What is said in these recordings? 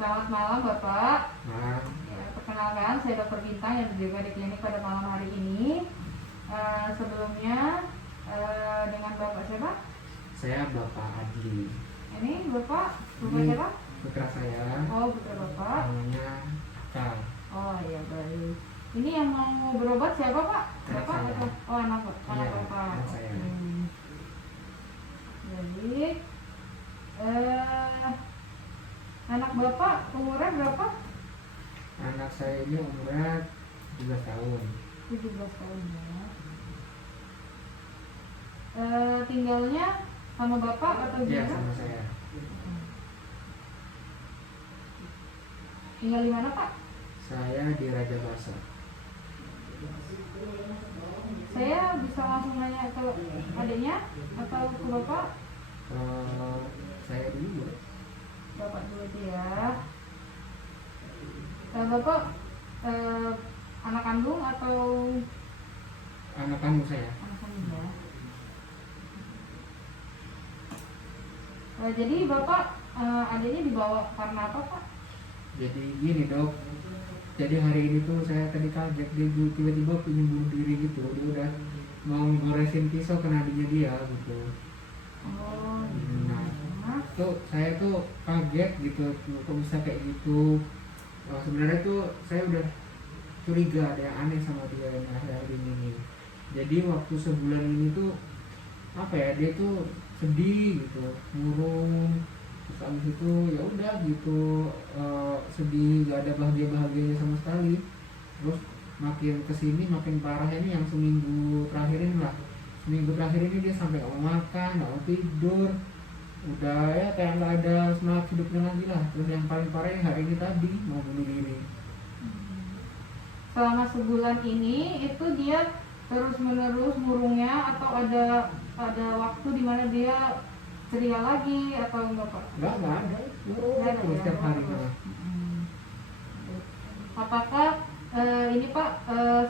Selamat malam Bapak. Nah, Ya, perkenalkan saya Dr. Bintang yang berjaga di klinik pada malam hari ini. Sebelumnya dengan Bapak siapa? saya Bapak Adli. Ini Bapak Ini siapa? putra saya, Oh, putra Bapak. namanya Kang. Oh iya, baik. Ini yang mau berobat siapa Pak? Anak Bapak saya. atau anak Iya, Bapak? anak saya. Jadi anak Bapak umurnya berapa? Anak saya ini umurnya 17 tahun. 17 tahun ya. Tinggalnya sama Bapak atau Iya, gimana? sama saya. Tinggal di mana Pak? Saya di Raja Basa. Saya bisa langsung nanya ke adiknya atau ke Bapak? Saya dulu. Bapak dulu aja ya. Bapak anak kandung atau Anak kandung saya. anak kandung ya? Jadi Bapak adiknya dibawa karena apa Pak? Jadi gini dok, jadi hari ini tuh saya tadi kaget dia tiba-tiba pengen bunuh diri gitu. Dia udah mau goresin pisau ke nadinya dia gitu. Oh, Nah, tuh saya tuh kaget gitu, kok bisa kayak gitu. Sebenarnya tuh saya udah curiga ada yang aneh sama dia yang akhir-akhir ini. Jadi waktu sebulan ini tuh apa ya, dia tuh sedih gitu, murung. Terus abis itu ya udah gitu, sedih, gak ada bahagianya sama sekali. Terus makin kesini makin parah ini yang seminggu terakhir ini lah. Seminggu terakhir ini dia sampai gak mau makan, gak mau tidur, udah ya kayak nggak ada semangat hidupnya lagi lah. Terus yang paling parah yang hari ini tadi mau bunuh diri. selama sebulan ini itu dia terus menerus murungnya atau ada waktu di mana dia ceria lagi atau enggak Pak? Nggak ada, Nggak ada terus ya, setiap hari terus. mah. Apakah ini Pak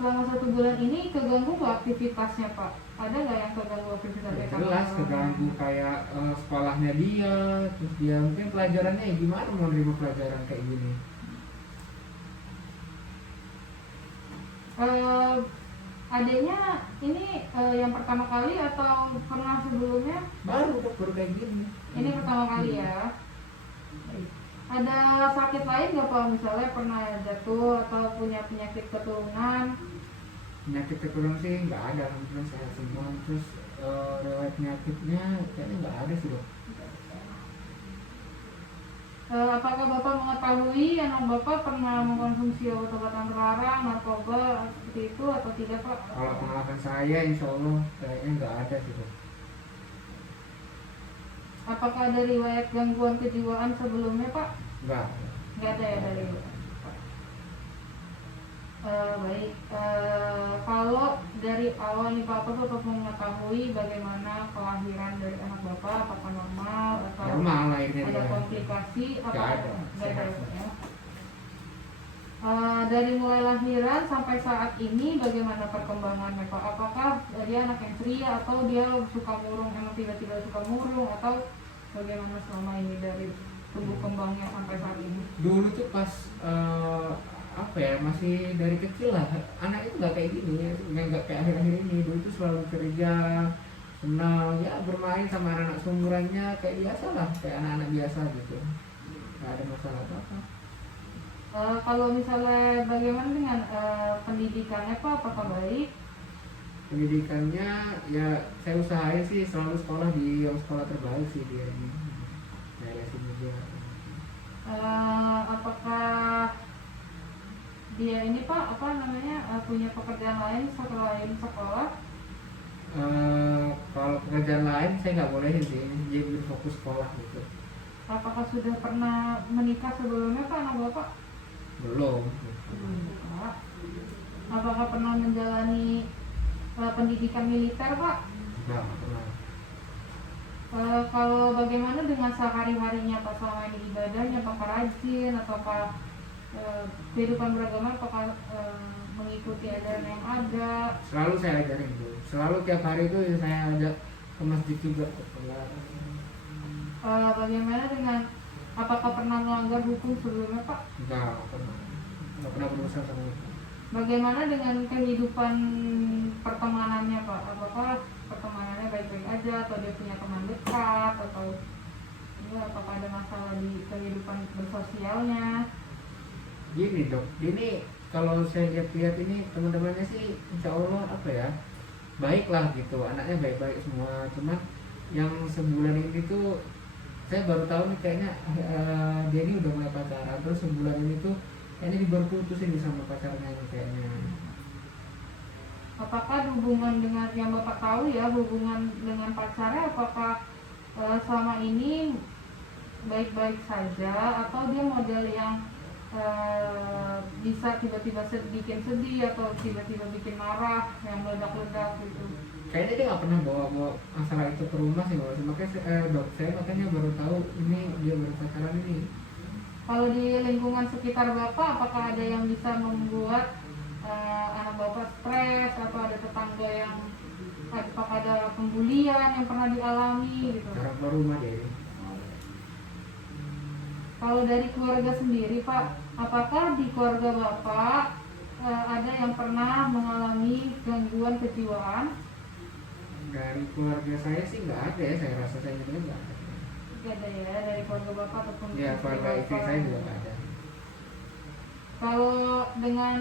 selama 1 bulan ini keganggu nggak aktivitasnya Pak? Ada nggak yang keganggu aktivitasnya? Ya, jelas keganggu kayak sekolahnya dia, terus dia mungkin pelajarannya ya gimana mau nerima pelajaran kayak gini. Adanya ini yang pertama kali atau pernah sebelumnya? Baru kayak gini. Ini pertama kali ya. Ada sakit lain nggak Pak? Misalnya pernah jatuh atau punya penyakit keturunan? Penyakit keturunan sih nggak ada, alhamdulillah sehat semua. Terus riwayat penyakitnya kayaknya nggak ada sih dok. Apakah Bapak mengetahui anak Bapak pernah mengkonsumsi obat-obatan terlarang, narkoba seperti itu atau tidak Pak? Kalau pengalaman saya insya Allah kayaknya nggak ada sih dok. Apakah ada riwayat gangguan kejiwaan sebelumnya Pak? Nggak. Nggak ada ya dari Pak. Baik, kalau dari awal nih Pak, Bapak tetap mengetahui bagaimana kelahiran dari anak Bapak, apakah normal atau Normal lahirnya ada dia. komplikasi? Nggak ada, Nggak ada sehat. ya. Dari mulai lahiran sampai saat ini bagaimana perkembangannya Pak? Apakah dia anak yang ceria atau dia suka murung, emang tiba-tiba suka murung atau bagaimana selama ini dari tumbuh kembangnya sampai saat ini? Dulu tuh pas apa ya, masih dari kecil lah anak itu nggak kayak gini ya, nggak kayak akhir-akhir ini. Dulu tuh selalu kerja, senang ya, bermain sama anak-anak seumurannya kayak biasa lah, kayak anak-anak biasa gitu, nggak ada masalah apa-apa. Kalau misalnya bagaimana dengan pendidikannya Pak, apakah baik? Pendidikannya ya saya usahain sih selalu sekolah di yang sekolah terbaik sih dia ini, daerah sini dia. Apakah dia ini Pak punya pekerjaan lain selain sekolah? Kalau pekerjaan lain saya nggak bolehin sih, dia berfokus sekolah gitu. Apakah sudah pernah menikah sebelumnya Pak anak Bapak? Belum. Pak. Apakah pernah menjalani pendidikan militer Pak? Nggak pernah. Kalau bagaimana dengan sehari-harinya Pak, selama ini ibadahnya apakah rajin ataukah kehidupan beragama, apakah mengikuti ajaran yang ada? Selalu saya ajarin itu, selalu tiap hari itu saya ajak ke masjid juga. Bagaimana dengan Apakah pernah melanggar hukum sebelumnya Pak? Nggak pernah berusaha sama itu. Bagaimana dengan kehidupan pertemanannya Pak? Apakah pertemanannya baik-baik aja atau dia punya teman dekat atau ya, apakah ada masalah di kehidupan bersosialnya? Gini dok, ini kalau saya lihat-lihat ini teman-temannya sih insya Allah apa ya, baiklah gitu, anaknya baik-baik semua. Cuma yang sebulan ini tuh saya baru tahu nih kayaknya dia ini udah mulai pacaran, terus sebulan ini tuh kayaknya dia baru putus ini sama pacarnya ini kayaknya. Apakah hubungan dengan yang Bapak tahu ya, hubungan dengan pacarnya apakah selama ini baik-baik saja atau dia model yang bisa tiba-tiba bikin sedih atau tiba-tiba bikin marah yang meledak-ledak gitu? Kayaknya dia nggak pernah bawa masalah itu ke rumah sih, makanya dok saya makanya baru tahu ini dia baru pacaran ini. Kalau di lingkungan sekitar Bapak, apakah ada yang bisa membuat anak Bapak stres atau ada tetangga yang apakah ada pembulian yang pernah dialami gitu? Jarak keluar rumah dia ini. Kalau dari keluarga sendiri Pak, apakah di keluarga Bapak ada yang pernah mengalami gangguan kejiwaan? Dari keluarga saya sih nggak ada ya, saya rasa saya juga nggak ada. Tidak ada ya, dari keluarga Bapak ataupun Ya keluarga istri Bapak. saya juga nggak ada. Kalau dengan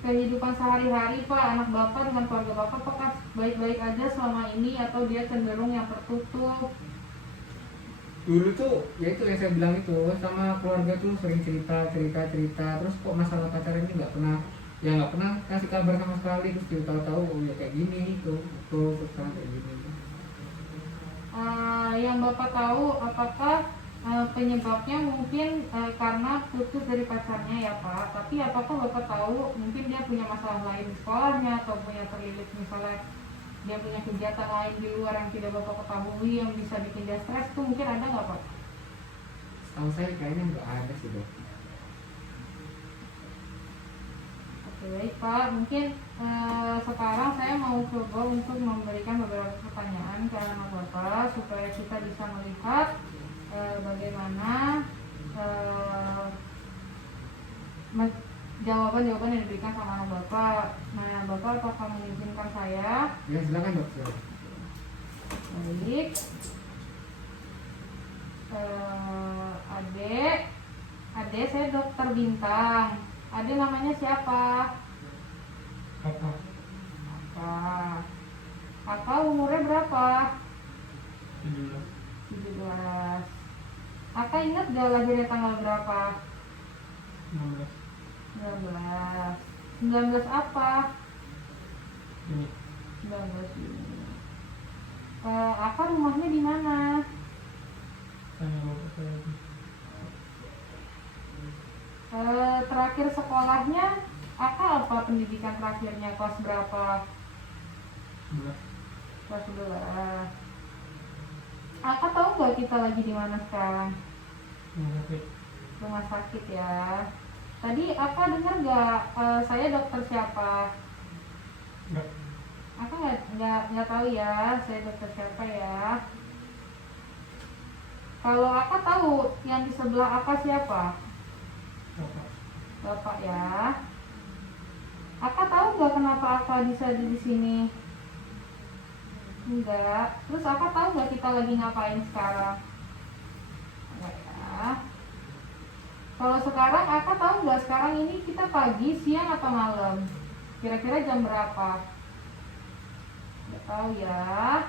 kehidupan sehari-hari Pak, anak Bapak dengan keluarga Bapak apakah baik-baik aja selama ini atau dia cenderung yang tertutup? Dulu tuh ya itu yang saya bilang itu, sama keluarga tuh sering cerita terus kok masalah pacaran ini nggak pernah kasih kabar sama sekali, terus tahu-tahu oh ya kayak gini tuh sekarang kayak gini. Yang Bapak tahu apakah penyebabnya mungkin karena putus dari pacarnya ya Pak, tapi apakah Bapak tahu mungkin dia punya masalah lain di sekolahnya atau punya terlilit misalnya dia punya kegiatan lain di luar yang tidak Bapak ketahui yang bisa bikin dia stres, itu mungkin ada nggak Pak? Setahu saya kayaknya nggak ada sih dok. Oke baik Pak, mungkin sekarang saya mau coba untuk memberikan beberapa pertanyaan ke anak Bapak supaya kita bisa melihat bagaimana jawaban-jawaban yang diberikan sama anak Bapak. Nah, Bapak apakah mengizinkan saya? Ya silakan dok, silakan. Baik. Adek saya dokter Bintang. Adek namanya siapa? Apa? Kakak umurnya berapa? 17. 17. Kakak ingat gak lahirnya tanggal berapa? 16. 19 apa? Ini 19 Juni. Kakak rumahnya di mana? tanya bapak saya. Terakhir sekolahnya Kakak apa pendidikan terakhirnya, kelas berapa? 11. Kelas 11. Kakak tahu gak kita lagi di mana sekarang? Rumah sakit ya. Tadi Kakak dengar gak saya dokter siapa? Enggak. Kakak nggak tahu ya saya dokter siapa ya. Kalau Kakak tahu yang di sebelah Kakak siapa? Bapak ya. Kakak tahu nggak kenapa Kakak bisa ada di sini? Enggak. Terus Kakak tahu nggak kita lagi ngapain sekarang? Enggak ya. Kalau sekarang Kakak tahu nggak sekarang ini kita pagi, siang atau malam? Kira-kira jam berapa? Nggak tahu ya.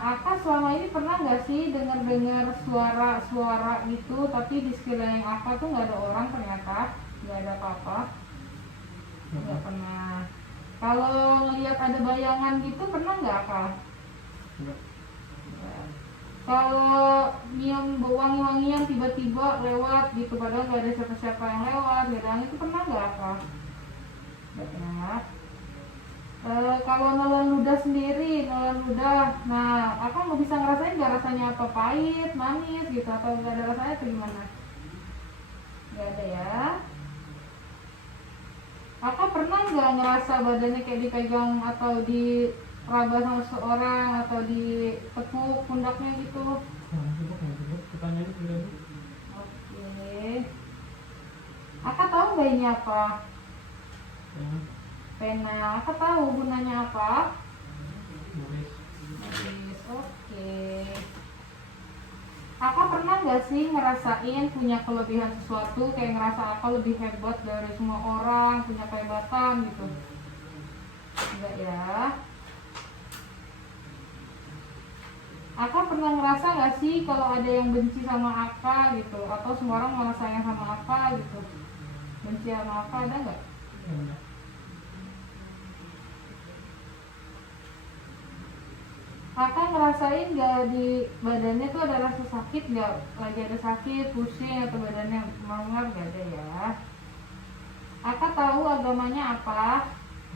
Kakak selama ini pernah nggak sih dengar suara-suara gitu, tapi di sekeliling Kakak tuh nggak ada orang ternyata, nggak ada apa-apa? Nggak pernah. Kalau ngelihat ada bayangan gitu pernah nggak Kak? Kalau nyium wangi-wangian tiba-tiba lewat gitu padahal nggak ada siapa-siapa yang lewat, nggak ada angin, itu pernah nggak Kak? Nggak pernah. Kalau nelan ludah sendiri, nah Kakak nggak bisa ngerasain nggak rasanya apa, pahit, manis gitu atau nggak ada rasanya atau gimana? Nggak ada ya. Kakak pernah nggak ngerasa badannya kayak dipegang atau diraba sama seseorang atau ditepuk pundaknya gitu? Pertanyaan itu berapa? Oke. Aka tahu nggak ini apa? Ya, Pena. Aka tahu gunanya apa? nulis. Nulis. Oke. Aka pernah nggak sih ngerasain punya kelebihan sesuatu, kayak ngerasa Aka lebih hebat dari semua orang, punya kehebatan gitu? Enggak ya? Aka pernah ngerasa nggak sih kalau ada yang benci sama Aka gitu, atau semua orang malah sayang sama Aka gitu? Benci sama Aka ada nggak? Ya, Aka ngerasain nggak di badannya tuh ada rasa sakit nggak? Lagi ada sakit, pusing atau badannya melengar nggak ada ya? Aka tahu agamanya apa?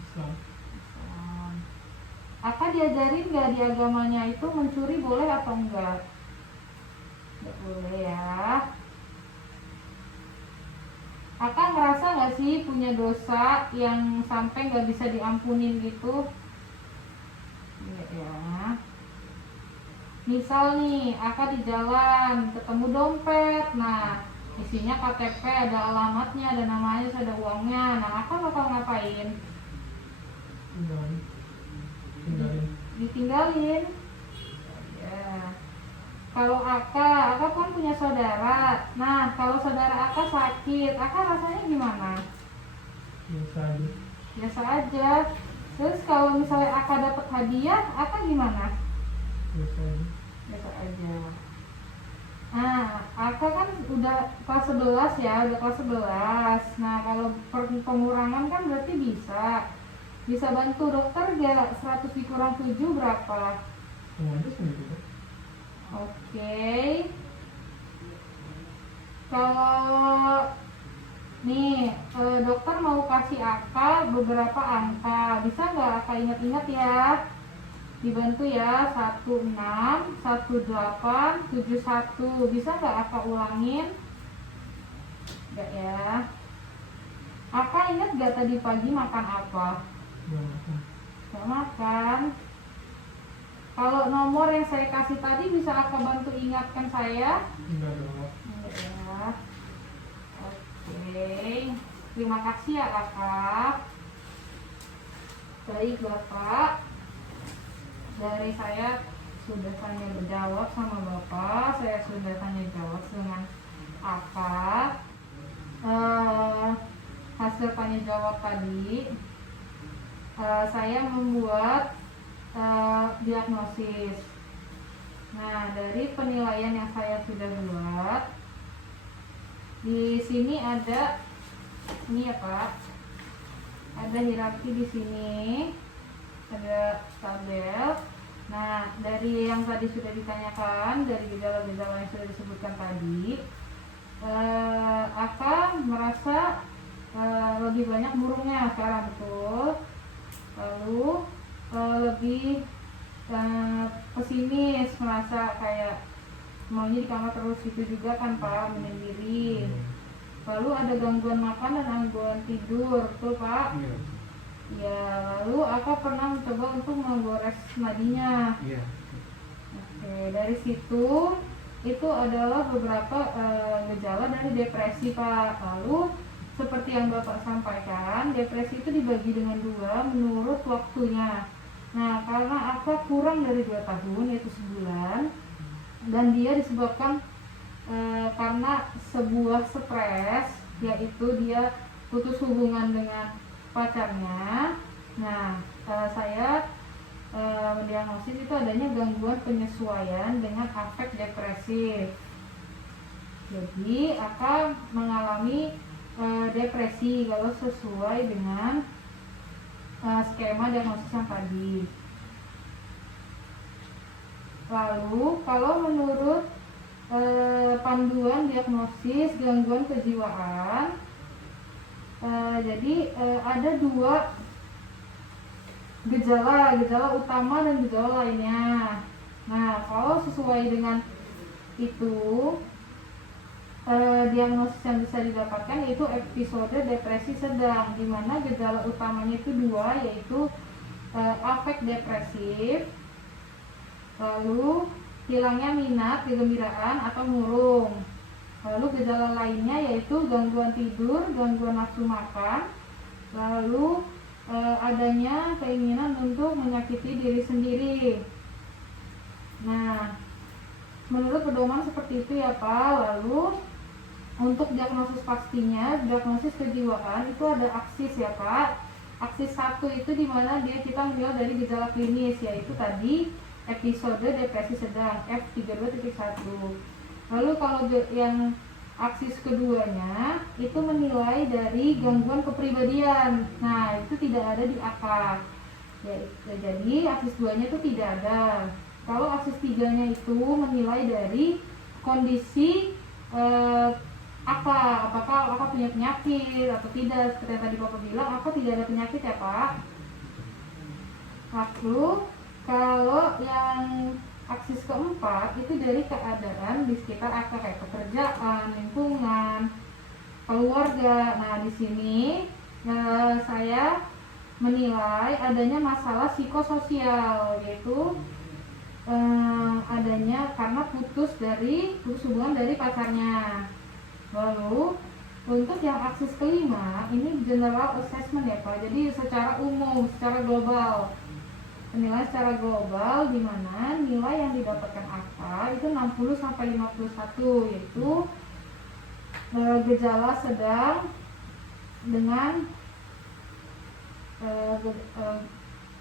Islam. Aka diajarin nggak di agamanya itu mencuri boleh atau enggak? Nggak boleh ya. Aka ngerasa nggak sih punya dosa yang sampai nggak bisa diampunin gitu? Enggak ya. Misal nih, Aka di jalan ketemu dompet, nah isinya KTP, ada alamatnya, ada namanya, ada uangnya. Nah, Aka bakal ngapain? Tinggalin. Ditinggalin. Ya. Kalau Aka kan punya saudara. Nah, kalau saudara Aka sakit, Aka rasanya gimana? Biasa aja. Biasa aja. Terus kalau misalnya Aka dapat hadiah, Aka gimana? Biasa aja. Biasa aja. Nah, Aka kan udah kelas 11 ya, udah kelas 11. Nah, kalau pengurangan kan berarti bisa bantu dokter gak? 100 dikurang 7 berapa? Yang ada sendiri. Oke. Kalau nih dokter mau kasih Aka beberapa angka, bisa nggak Aka ingat-ingat ya? Dibantu ya, 16, 18, 71. Bisa nggak Aka ulangin? Nggak ya. Aka ingat nggak tadi pagi makan apa? Nggak makan. Kalau nomor yang saya kasih tadi bisa Aka bantu ingatkan saya? Enggak dong. Enggak ya. Oke. Terima kasih ya Kakak. Baik Bapak. Dari saya sudah tanya berjawab sama Bapak, saya sudah tanya jawab dengan apa hasil tanya jawab tadi. Saya membuat diagnosis. Nah, dari penilaian yang saya sudah buat, di sini ada ini ya Pak, ada hierarki di sini, ada tabel. Nah, dari yang tadi sudah ditanyakan, dari gejala-gejala yang sudah disebutkan tadi, Aka merasa lebih banyak murungnya sekarang, betul. Lalu lebih pesimis, merasa kayak maunya di kamar terus gitu juga kan Pak, menyendiri. Lalu ada gangguan makan dan gangguan tidur, betul Pak? Iya. Ya, lalu Aka pernah mencoba untuk menggores nadinya. Iya. Oke, dari situ itu adalah beberapa gejala dari depresi Pak. Lalu seperti yang Bapak sampaikan, depresi itu dibagi dengan 2 menurut waktunya. Nah, karena Aka kurang dari 2 tahun, yaitu sebulan, dan dia disebabkan karena sebuah stres, yaitu dia putus hubungan dengan pacarnya. Nah, saya mendiagnosis itu adanya gangguan penyesuaian dengan afek depresif. Jadi akan mengalami depresi kalau sesuai dengan skema diagnosis yang tadi. Lalu kalau menurut panduan diagnosis gangguan kejiwaan, jadi ada 2 gejala utama dan gejala lainnya. Nah, kalau sesuai dengan itu, diagnosis yang bisa didapatkan yaitu episode depresi sedang, di mana gejala utamanya itu 2, yaitu afek depresif, lalu hilangnya minat, kegembiraan atau murung. Lalu gejala lainnya yaitu gangguan tidur, gangguan nafsu makan, lalu adanya keinginan untuk menyakiti diri sendiri. Nah, menurut pedoman seperti itu ya Pak. Lalu untuk diagnosis pastinya, diagnosis kejiwaan itu ada aksis ya Pak. Aksis 1 itu dimana kita melihat dari gejala klinis, yaitu tadi episode depresi sedang F32.1. Lalu kalau yang aksis keduanya itu menilai dari gangguan kepribadian. Nah, itu tidak ada di akal. Ya, jadi aksis 2-nya itu tidak ada. Kalau aksis 3-nya itu menilai dari kondisi apakah punya penyakit atau tidak. Seperti yang tadi Bapak bilang, apa tidak ada penyakit ya Pak. Lalu kalau yang aksis keempat itu dari keadaan di sekitar akal, kayak pekerjaan, lingkungan, keluarga. Nah, di sini saya menilai adanya masalah psikososial, yaitu adanya karena putus hubungan dari pacarnya. Lalu untuk yang aksis kelima ini general assessment ya Pak. Jadi secara umum, secara global. Penilaian secara global di mana nilai yang didapatkan akal itu 60 sampai 51, yaitu gejala sedang dengan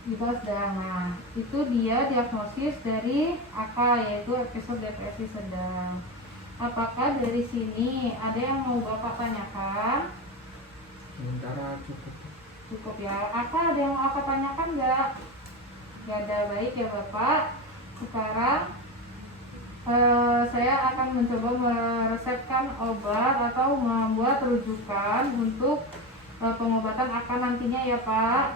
gejala sedang. Nah, itu dia diagnosis dari akal, yaitu episode depresi sedang. Apakah dari sini ada yang mau Bapak tanyakan? Sementara cukup. Cukup ya. Ada yang mau Bapak tanyakan nggak? Nggak ada. Baik ya Bapak. Sekarang saya akan mencoba meresepkan obat atau membuat rujukan untuk pengobatan akan nantinya ya Pak.